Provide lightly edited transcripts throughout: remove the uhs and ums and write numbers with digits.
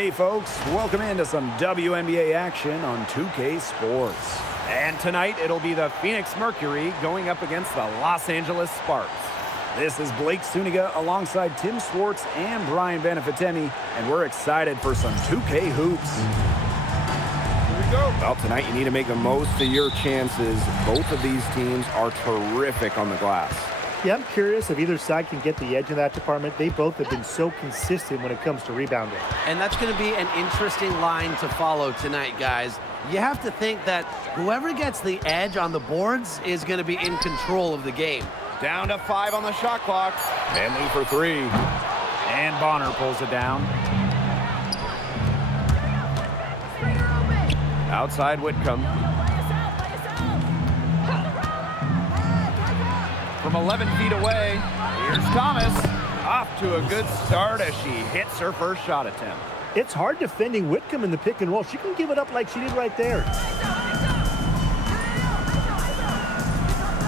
Hey folks, welcome into some WNBA action on 2K Sports. And tonight it'll be the Phoenix Mercury going up against the Los Angeles Sparks. This is Blake Suniga alongside Tim Swartz and Brian Benefitemi, and we're excited for some 2K hoops. Here we go. Well, tonight you need to make the most of your chances. Both of these teams are terrific on the glass. Yeah, I'm curious if either side can get the edge in that department. They both have been so consistent when it comes to rebounding. And that's going to be an interesting line to follow tonight, guys. You have to think that whoever gets the edge on the boards is going to be in control of the game. Down to 5 on the shot clock. Manley for 3. And Bonner pulls it down. Outside Whitcomb. From 11 feet away, here's Thomas. Off to a good start as she hits her first shot attempt. It's hard defending Whitcomb in the pick and roll. She can give it up like she did right there.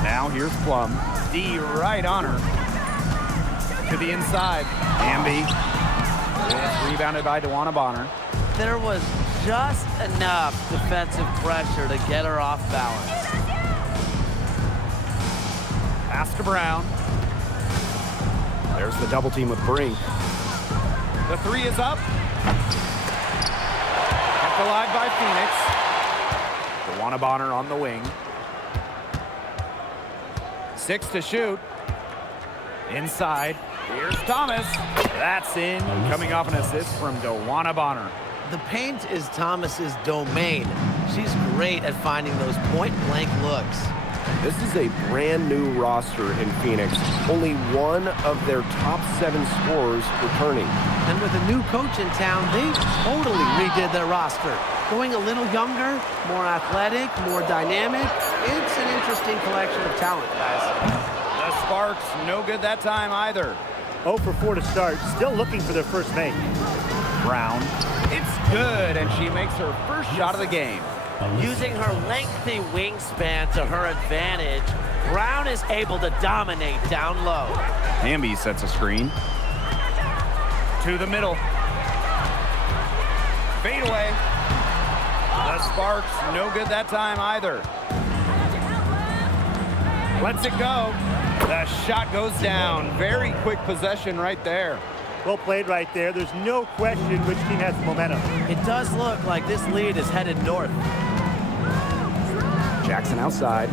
Now here's Plum. D right on her. To the inside. Amby. It's rebounded by DeWanna Bonner. There was just enough defensive pressure to get her off balance. Pass to Brown. There's the double team with Brink. The 3 is up. Kept alive by Phoenix. DeWanna Bonner on the wing. 6 to shoot. Inside. Here's Thomas. That's in. Coming off an assist from DeWanna Bonner. The paint is Thomas's domain. She's great at finding those point-blank looks. This is a brand new roster in Phoenix. Only one of their top 7 scorers returning. And with a new coach in town, they totally redid their roster. Going a little younger, more athletic, more dynamic. It's an interesting collection of talent, guys. The Sparks, no good that time either. 0 for 4 to start. Still looking for their first make. Brown. It's good, and she makes her first shot of the game. Using her lengthy wingspan to her advantage, Brown is able to dominate down low. Amby sets a screen. To the middle. Fade away. The Sparks, no good that time either. Lets it go. The shot goes down. Very quick possession right there. Well played right there. There's no question which team has the momentum. It does look like this lead is headed north. Jackson outside.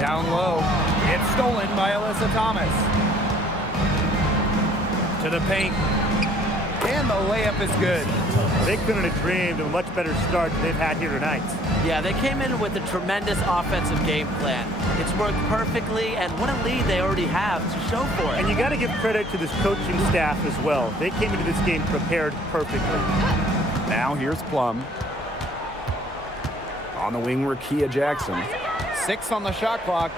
Down low. It's stolen by Alyssa Thomas. To the paint. And the layup is good. They couldn't have dreamed of a much better start than they've had here tonight. Yeah, they came in with a tremendous offensive game plan. It's worked perfectly, and what a lead they already have to show for it. And you got to give credit to this coaching staff as well. They came into this game prepared perfectly. Now here's Plum. On the wing, Rakia Jackson. 6 on the shot clock.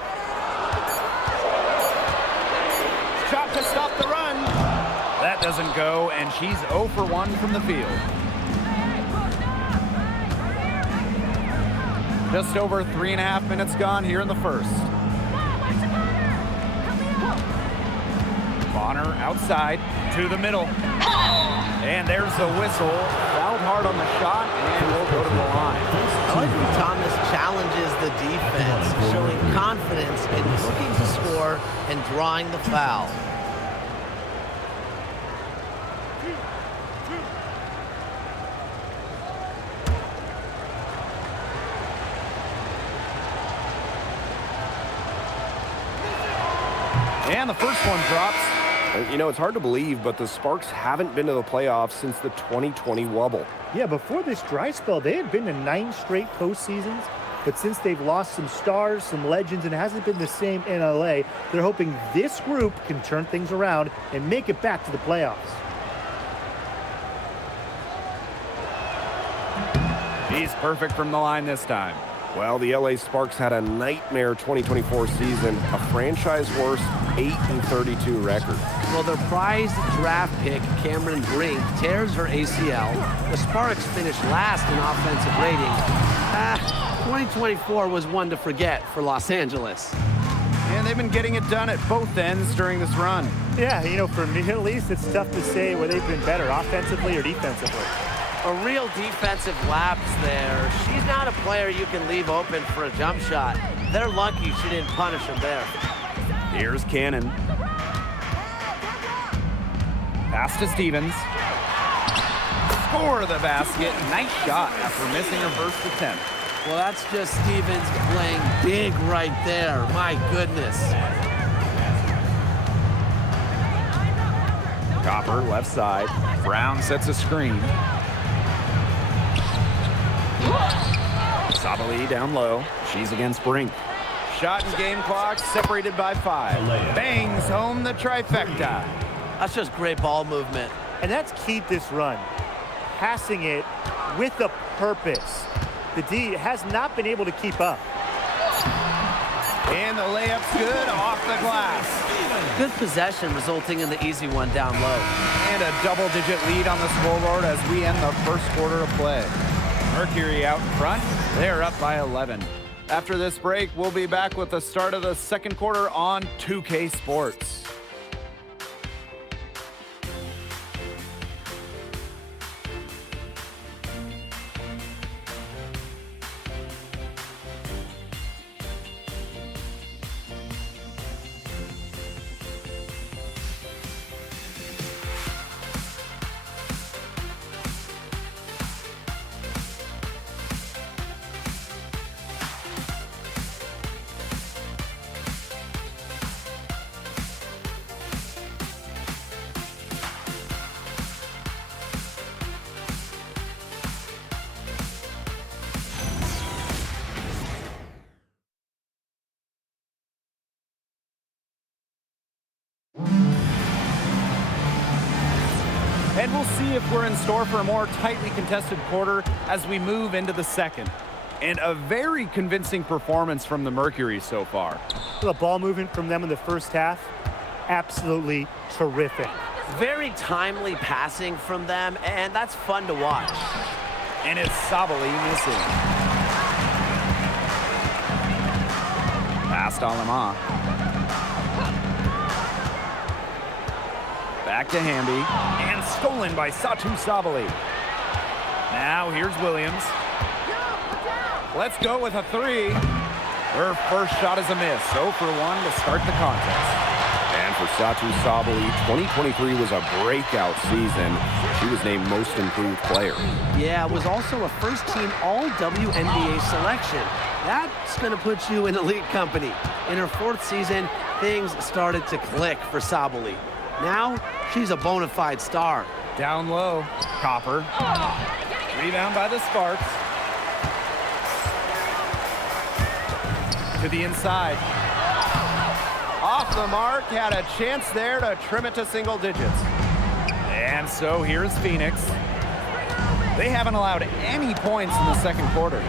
Shot to stop the run. That doesn't go, and she's 0 for 1 from the field. Just over 3.5 minutes gone here in the first. Bonner outside to the middle. And there's the whistle. Fouled hard on the shot, and will go to the line. I like when Thomas challenges the defense, showing confidence in looking to score and drawing the foul. And the first one drops. You know, it's hard to believe, but the Sparks haven't been to the playoffs since the 2020 wobble. Yeah, before this dry spell, they had been to 9 straight postseasons. But since they've lost some stars, some legends, and it hasn't been the same in LA, they're hoping this group can turn things around and make it back to the playoffs. He's perfect from the line this time. Well, the LA Sparks had a nightmare 2024 season, a franchise-worst 8-32 record. Well, their prized draft pick, Cameron Brink, tears her ACL. The Sparks finished last in offensive rating. 2024 was one to forget for Los Angeles. And they've been getting it done at both ends during this run. Yeah, you know, for me at least, it's tough to say where they've been better, offensively or defensively. A real defensive lapse there. She's not a player you can leave open for a jump shot. They're lucky she didn't punish him there. Here's Cannon. Pass to Stevens. Score the basket. Nice shot after missing her first attempt. Well, that's just Stevens playing big right there. My goodness. Copper, left side. Brown sets a screen. Sabali down low. She's against Brink. Shot and game clock separated by 5. Bangs home the trifecta. That's just great ball movement. And that's keyed this run. Passing it with a purpose. The D has not been able to keep up. And the layup's good off the glass. Good possession resulting in the easy one down low. And a double-digit lead on the scoreboard as we end the first quarter of play. Mercury out in front. They're up by 11. After this break, we'll be back with the start of the second quarter on 2K Sports. And we'll see if we're in store for a more tightly contested quarter as we move into the second. And a very convincing performance from the Mercury so far. The ball movement from them in the first half, absolutely terrific. Very timely passing from them, and that's fun to watch. And it's Sabali missing. Pass to Alama. Back to Hamby. And stolen by Satu Sabali. Now here's Williams. Let's go with a 3. Her first shot is a miss. 0 for 1 to start the contest. And for Satu Sabali, 2023 was a breakout season. She was named Most Improved Player. Yeah, it was also a first-team All-WNBA selection. That's going to put you in elite company. In her 4th season, things started to click for Sabali. Now, she's a bona fide star. Down low, Copper. Rebound by the Sparks. To the inside. Off the mark, had a chance there to trim it to single digits. And so here's Phoenix. They haven't allowed any points in the second quarter.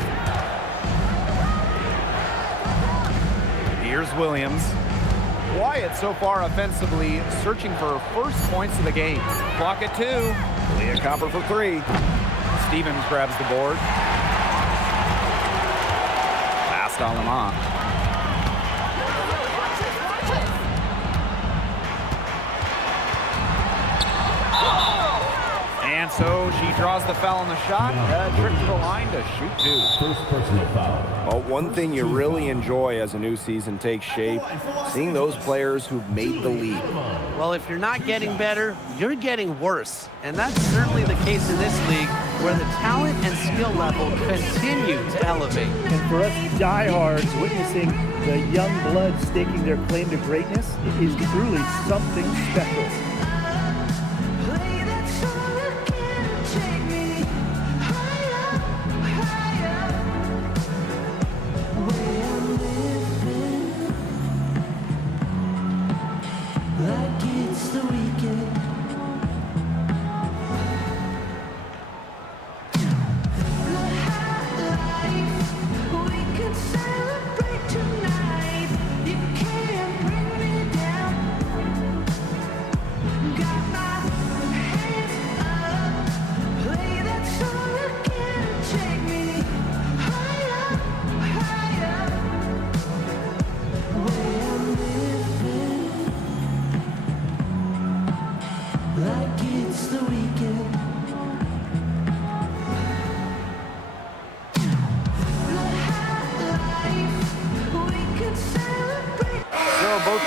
Here's Williams. Wyatt so far offensively searching for first points of the game. Clock at 2. Leah Copper for 3. Stevens grabs the board. Pass to Alama. And so she draws the foul on the shot. Trip to the line to shoot 2. First personal foul. Well, one thing you really enjoy as a new season takes shape, seeing those players who've made the league. Well, if you're not getting better, you're getting worse. And that's certainly the case in this league, where the talent and skill level continue to elevate. And for us diehards, witnessing the young blood staking their claim to greatness is truly something special.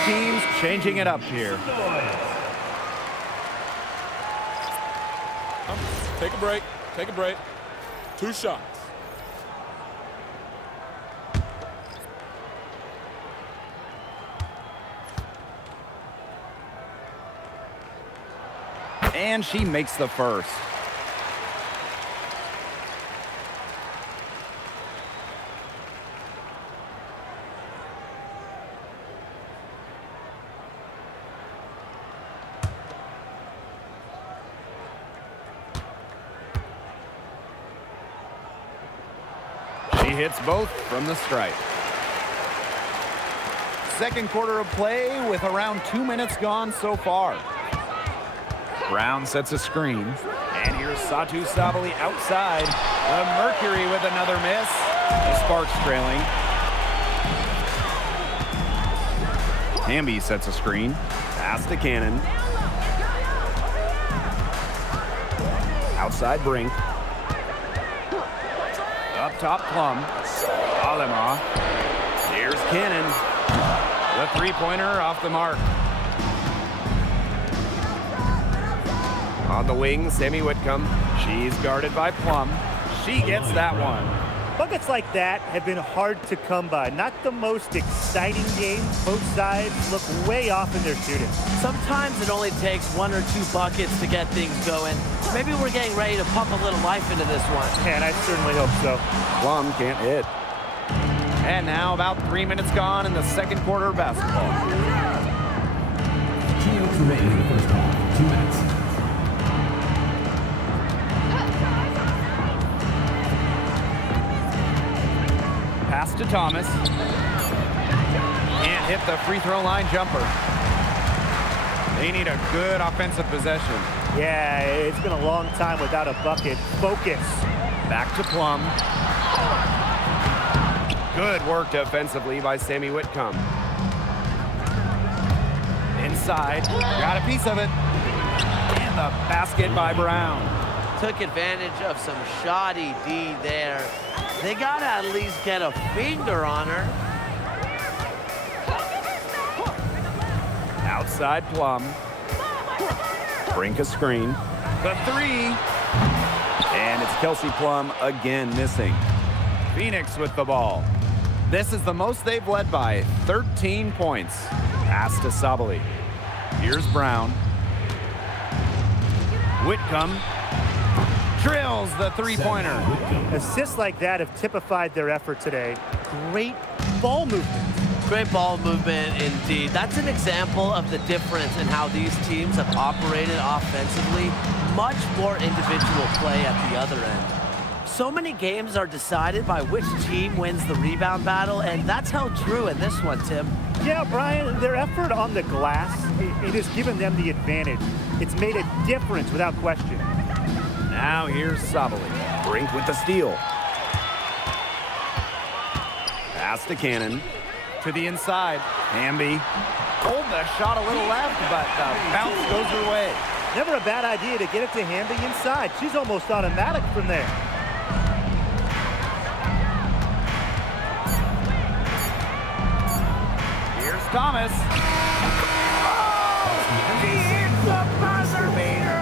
teams changing it up here. Take a break. Take a break. 2 shots. And she makes the first. She hits both from the stripe. Second quarter of play with around 2 minutes gone so far. Brown sets a screen. And here's Satu Sabali outside. The Mercury with another miss. The Sparks trailing. Hamby sets a screen. Pass to Cannon. Outside Brink. Up top Plum. Alema. Here's Cannon. The three-pointer off the mark. On the wing, Sammy Whitcomb. She's guarded by Plum. She gets that one. Buckets like that have been hard to come by. Not the most exciting games. Both sides look way off in their shooting. Sometimes it only takes 1 or 2 buckets to get things going. Maybe we're getting ready to pump a little life into this one. Man, I certainly hope so. Plum can't hit. And now about 3 minutes gone in the second quarter of basketball. 2 minutes remaining in the first half. 2 minutes. Pass to Thomas. Can't hit the free throw line jumper. They need a good offensive possession. Yeah, it's been a long time without a bucket. Focus. Back to Plum. Good work defensively by Sammy Whitcomb. Inside, got a piece of it. And the basket by Brown. Took advantage of some shoddy D there. They gotta at least get a finger on her. Outside Plum. Brink a screen. The three. And it's Kelsey Plum again missing. Phoenix with the ball. This is the most they've led by 13 points. Pass to Sabali. Here's Brown. Whitcomb drills the three-pointer. Assists like that have typified their effort today. Great ball movement. Great ball movement indeed. That's an example of the difference in how these teams have operated offensively. Much more individual play at the other end. So many games are decided by which team wins the rebound battle, and that's held true in this one, Tim. Yeah, Brian, their effort on the glass, it has given them the advantage. It's made a difference without question. Now here's Sabali. Brink with the steal. Pass to Cannon. To the inside. Hamby. Hold the shot a little left, but the bounce goes her way. Never a bad idea to get it to Hamby inside. She's almost automatic from there. Here's Thomas. Oh! He hits the buzzer beater!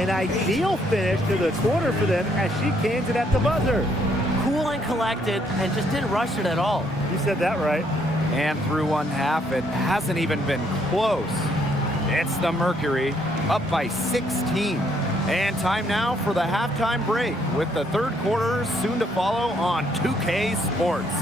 An ideal finish to the quarter for them as she cans it at the buzzer. Cool and collected, and just didn't rush it at all. You said that right. And through one half, it hasn't even been close. It's the Mercury, up by 16. And time now for the halftime break, with the third quarter soon to follow on 2K Sports.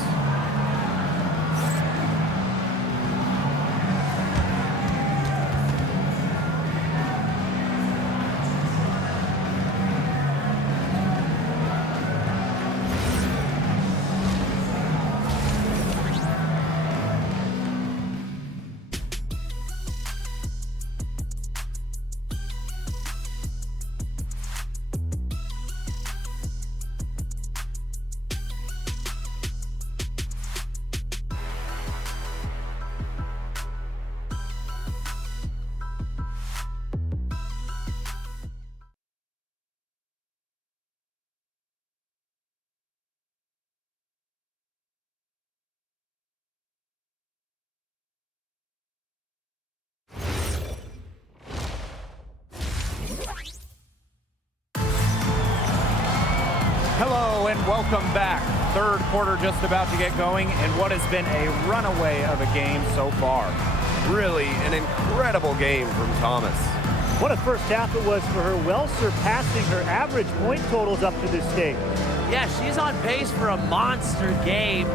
and welcome back. Third quarter just about to get going in what has been a runaway of a game so far. Really an incredible game from Thomas. What a first half it was for her, well surpassing her average point totals up to this stage. Yeah, she's on pace for a monster game.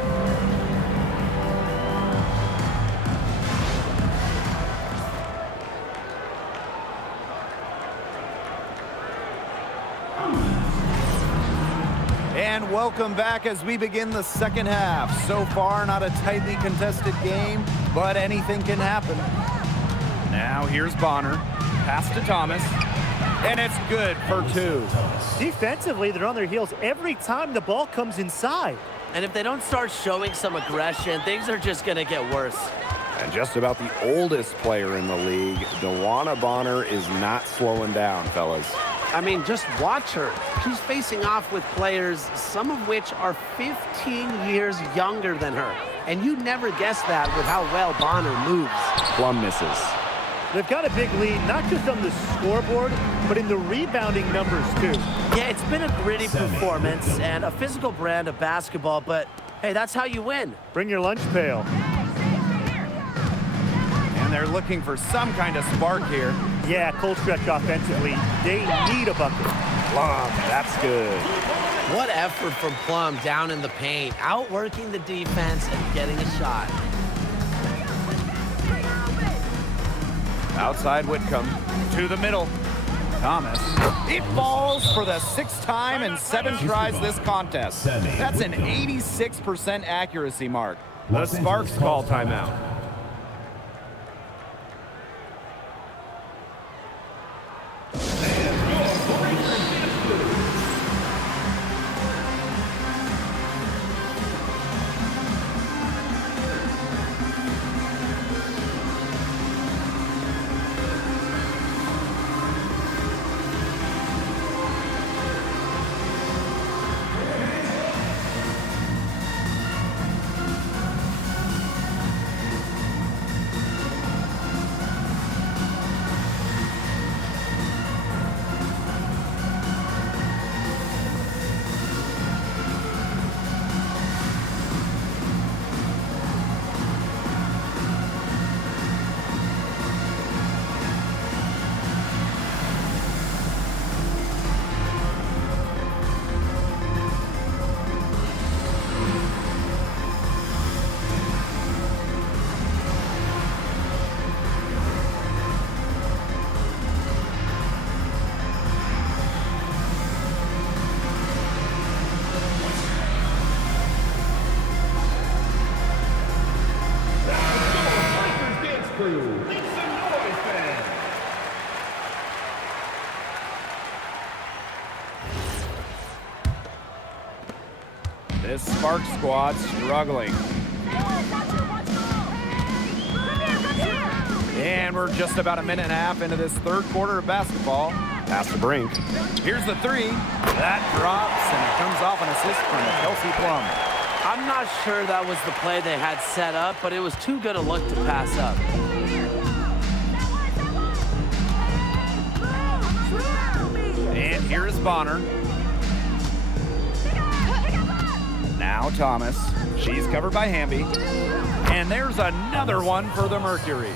And welcome back as we begin the second half. So far, not a tightly contested game, but anything can happen. Now here's Bonner. Pass to Thomas. And it's good for 2. Defensively, they're on their heels every time the ball comes inside. And if they don't start showing some aggression, things are just going to get worse. And just about the oldest player in the league, Dewana Bonner is not slowing down, fellas. I mean, just watch her. She's facing off with players, some of which are 15 years younger than her. And you'd never guess that with how well Bonner moves. Plum misses. They've got a big lead, not just on the scoreboard, but in the rebounding numbers, too. Yeah, it's been a gritty performance and a physical brand of basketball, but hey, that's how you win. Bring your lunch pail. And they're looking for some kind of spark here. Yeah, cold stretch offensively. They need a bucket. Plum, that's good. What effort from Plum down in the paint, outworking the defense and getting a shot. Outside Whitcomb to the middle. Thomas. It falls for the 6th time in 7 tries this contest. That's an 86% accuracy mark. The Sparks call timeout. This Spark squad struggling. And we're just about a minute and a half into this third quarter of basketball. Pass to Brink. Here's the 3. That drops, and it comes off an assist from Kelsey Plum. I'm not sure that was the play they had set up, but it was too good a look to pass up. And here is Bonner. Now Thomas. She's covered by Hamby. And there's another one for the Mercury.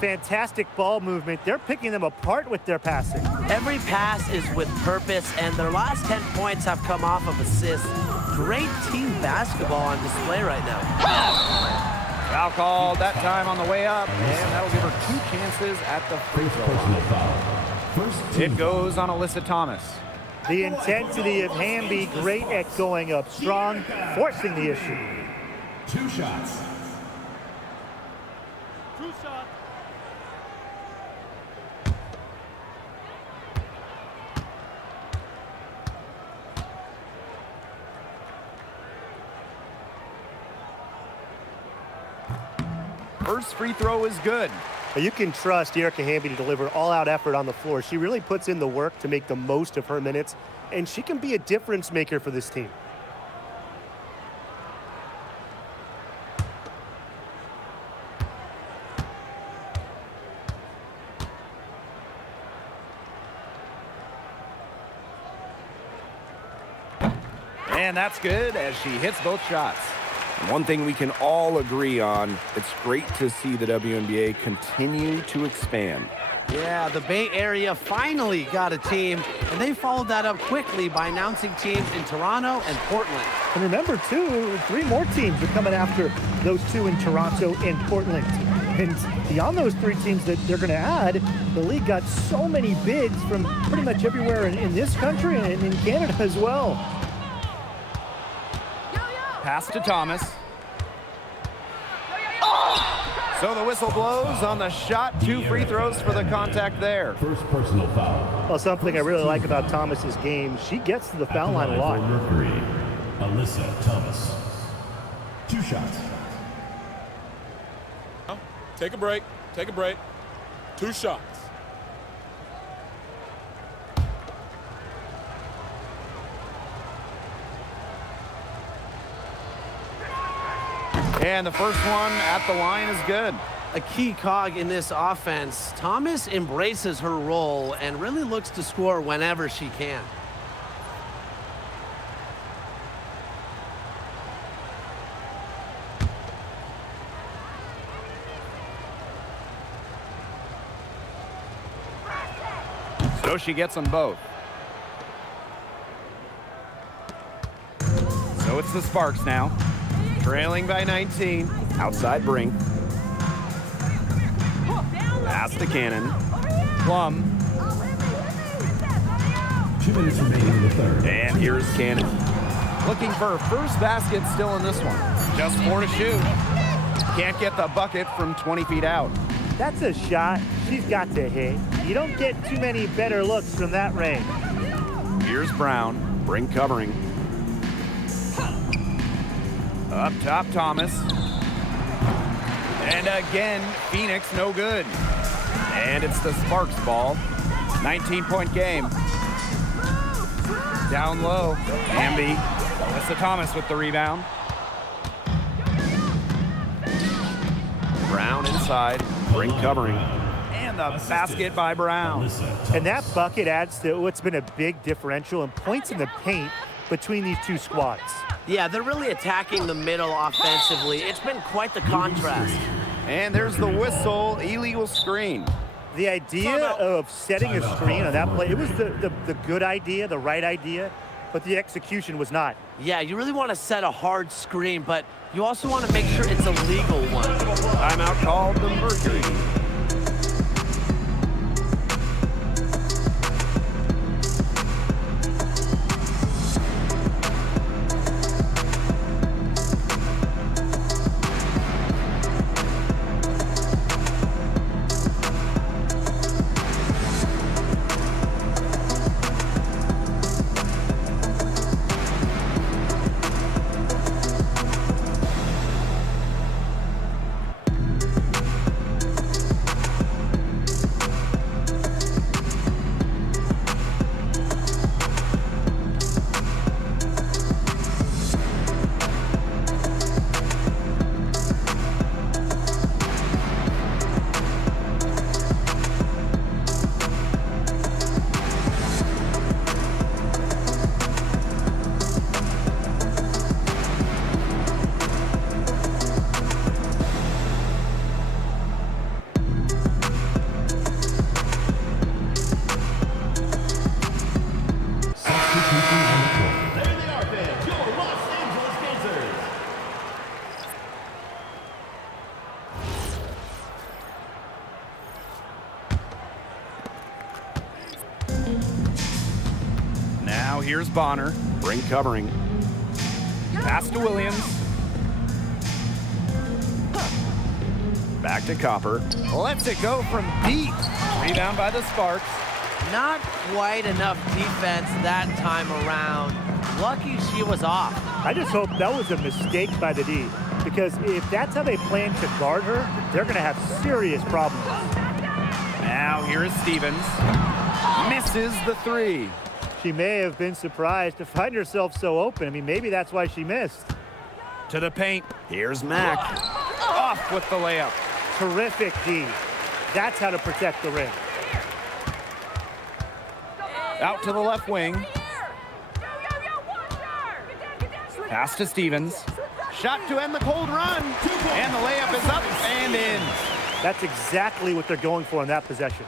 Fantastic ball movement. They're picking them apart with their passing. Every pass is with purpose, and their last 10 points have come off of assists. Great team basketball on display right now. Foul called that time on the way up, and that'll give her 2 chances at the free throw line. It goes on Alyssa Thomas. The intensity of Hamby, great at going up strong, forcing the issue. 2 shots. First free throw is good. But you can trust Erica Hamby to deliver all-out effort on the floor. She really puts in the work to make the most of her minutes, and she can be a difference maker for this team. And that's good as she hits both shots. And one thing we can all agree on, it's great to see the WNBA continue to expand. Yeah, the Bay Area finally got a team, and they followed that up quickly by announcing teams in Toronto and Portland. And remember, too, 3 more teams are coming after those 2 in Toronto and Portland. And beyond those 3 teams that they're going to add, the league got so many bids from pretty much everywhere in this country and in Canada as well. Pass to Thomas. So the whistle blows on the shot. 2 free throws for the contact there. First personal foul. Well, something I really like about Thomas's game, she gets to the foul line a lot. Mercury, Alyssa Thomas. 2 shots. Take a break. Take a break. 2 shots. And the first one at the line is good. A key cog in this offense, Thomas embraces her role and really looks to score whenever she can. So she gets them both. So it's the Sparks now. Trailing by 19. Outside Brink. Pass to Cannon. Plum. 2 minutes remaining in the third. And here's Cannon. Looking for her first basket still in this one. Just 4 to shoot. Can't get the bucket from 20 feet out. That's a shot she's got to hit. You don't get too many better looks from that range. Here's Brown. Brink covering. Up top, Thomas. And again, Phoenix no good. And it's the Sparks ball. 19-point game. Down low. Amby. Alyssa Thomas with the rebound. Brown inside. Brink covering. And the basket by Brown. And that bucket adds to what's been a big differential in points in the paint between these 2 squads. Yeah, they're really attacking the middle offensively. It's been quite the contrast. And there's the whistle, illegal screen. The idea of setting a screen on that play, it was the good idea, the right idea, but the execution was not. Yeah, you really want to set a hard screen, but you also want to make sure it's a legal one. Timeout called the Mercury. Now here's Bonner. Brink covering. Pass to Williams. Back to Copper. Lets it go from deep. Rebound by the Sparks. Not quite enough defense that time around. Lucky she was off. I just hope that was a mistake by the D, because if that's how they plan to guard her, they're going to have serious problems. Now here is Stevens. Misses the 3. She may have been surprised to find herself so open. I mean, maybe that's why she missed. To the paint. Here's Mack. Off with the layup. Terrific D. That's how to protect the rim. Out to the left wing. Pass to Stevens. Shot to end the cold run. And the layup is up and in. That's exactly what they're going for in that possession.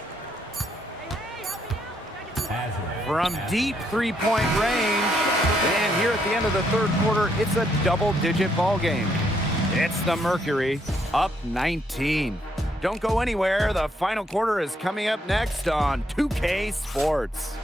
From deep three-point range. And here at the end of the third quarter, it's a double-digit ball game. It's the Mercury, up 19. Don't go anywhere. The final quarter is coming up next on 2K Sports.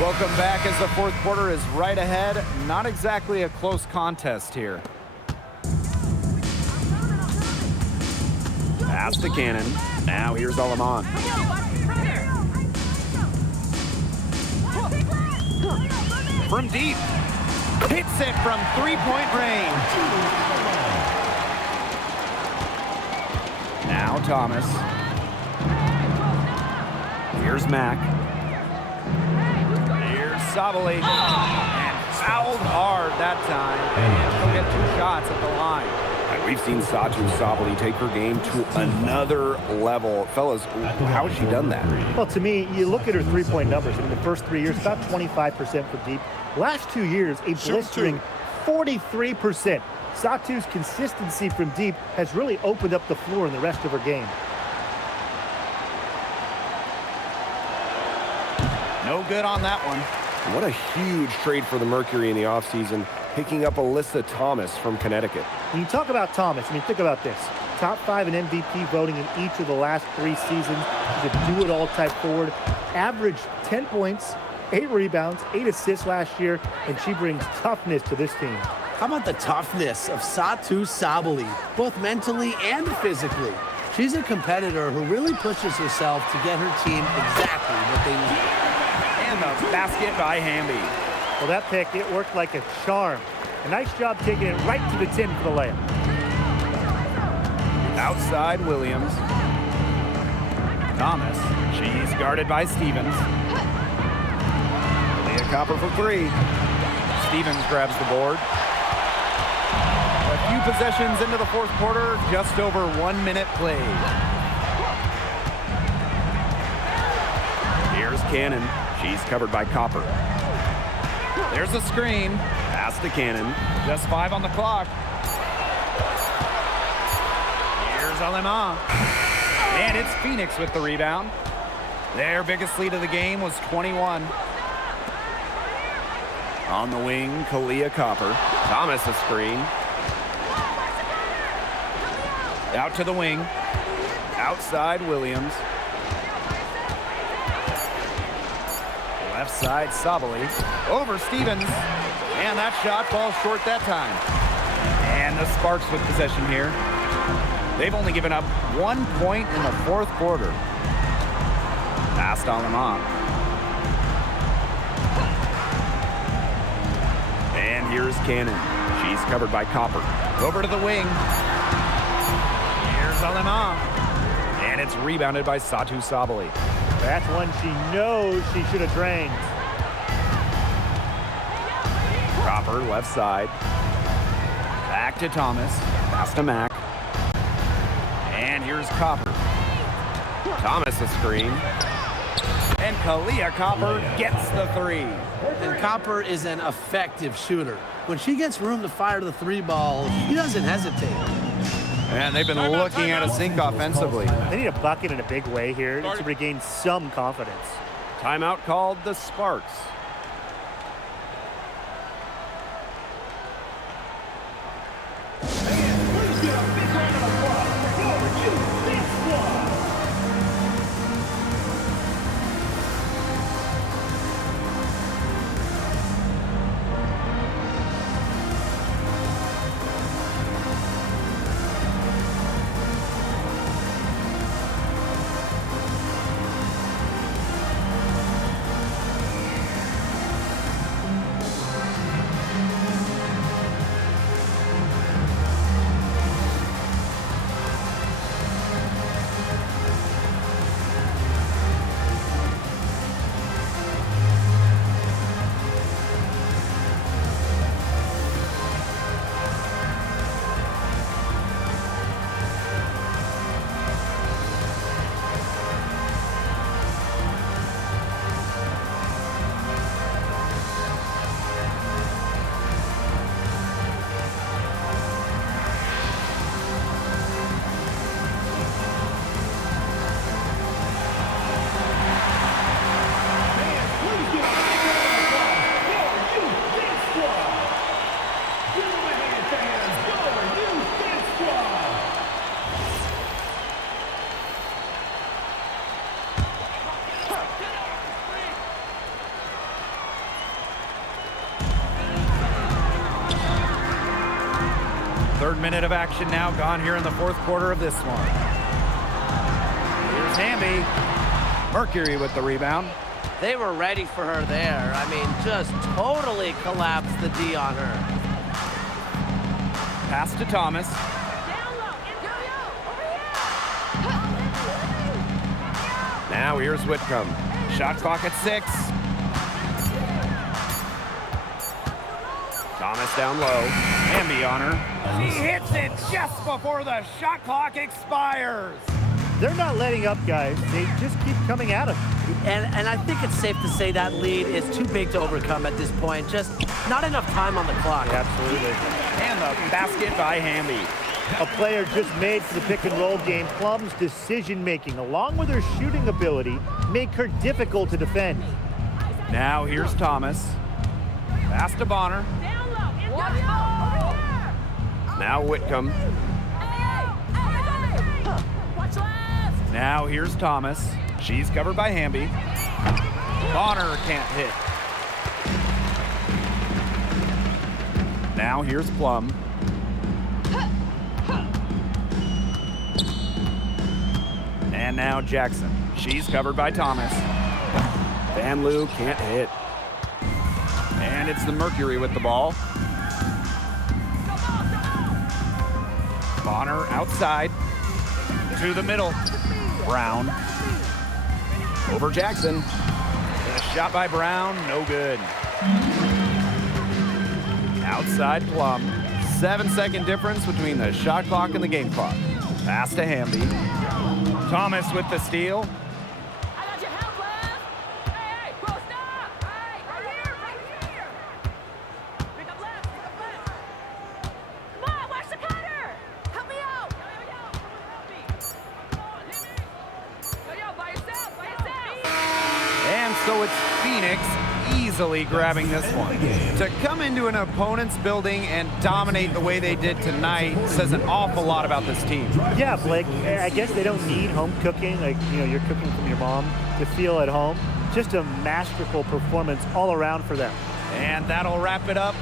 Welcome back as the fourth quarter is right ahead. Not exactly a close contest here. Pass to Cannon. Now here's Alaman. From deep. Hits it from three-point range. Now Thomas. Here's Mack. Sabali, and fouled hard that time, and he'll get 2 shots at the line. And we've seen Satu Sabali take her game to another level. Fellas, how has she done that? Well, to me, you look at her three-point numbers. In the first 3 years, about 25% from deep. Last 2 years, a blistering 43%. Satu's consistency from deep has really opened up the floor in the rest of her game. No good on that one. What a huge trade for the Mercury in the offseason, picking up Alyssa Thomas from Connecticut. When you talk about Thomas, I mean, think about this. Top 5 in MVP voting in each of the last 3 seasons. She's a do-it-all type forward. Averaged 10 points, 8 rebounds, 8 assists last year, and she brings toughness to this team. How about the toughness of Satu Sabali, both mentally and physically? She's a competitor who really pushes herself to get her team exactly what they need. And the basket by Hamby. Well, that pick, it worked like a charm. A nice job taking it right to the tin for the layup. Outside Williams. Thomas. She's guarded by Stevens. Leah Copper for 3. Stevens grabs the board. A few possessions into the fourth quarter, just over 1 minute played. Here's Cannon. She's covered by Copper. There's a screen. Pass to Cannon. Just 5 on the clock. Here's Alema. And it's Phoenix with the rebound. Their biggest lead of the game was 21. On the wing, Kalia Copper. Thomas a screen. Out to the wing. Outside Williams. Left side, Sabali. Over Stevens. And that shot falls short that time. And the Sparks with possession here. They've only given up 1 point in the fourth quarter. Pass to Alaman. And here's Cannon. She's covered by Copper. Over to the wing. Here's Alaman. And it's rebounded by Satu Sabali. That's one she knows she should have drained. Copper, left side. Back to Thomas. Pass to Mack. And here's Copper. Thomas a screen. And Kalia Copper gets the 3. And Copper is an effective shooter. When she gets room to fire the 3 ball, she doesn't hesitate. And they've been looking at a sink offensively. They need a bucket in a big way here to regain some confidence. Timeout called the Sparks. Third minute of action now gone here in the fourth quarter of this one. Here's Hamby. Mercury with the rebound. They were ready for her there. I mean, just totally collapsed the D on her. Pass to Thomas. Now here's Whitcomb. Shot clock at 6. Thomas down low. Hamby on her. She hits it just before the shot clock expires. They're not letting up, guys. They just keep coming at them. And I think it's safe to say that lead is too big to overcome at this point. Just not enough time on the clock. Absolutely. And the basket by Hamby. A player just made for the pick and roll game. Plum's decision making, along with her shooting ability, make her difficult to defend. Now here's Thomas. Pass to Bonner. Now Whitcomb. Now here's Thomas. She's covered by Hamby. Bonner can't hit. Now here's Plum. And now Jackson. She's covered by Thomas. Van Loo can't hit. And it's the Mercury with the ball. Bonner outside. To the middle. Brown. Over Jackson. And a shot by Brown. No good. Outside Plum. 7-second difference between the shot clock and the game clock. Pass to Hamby. Thomas with the steal. I got your help, left. Hey, go stop. Right here. Pick up left. Come on, watch the cutter. Help me out. Yo, by yourself. And so it's Phoenix easily grabbing this one. To come into an opponent's building and dominate the way they did tonight says an awful lot about this team. Yeah, Blake, I guess they don't need home cooking, like, you're cooking from your mom, to feel at home. Just a masterful performance all around for them. And that'll wrap it up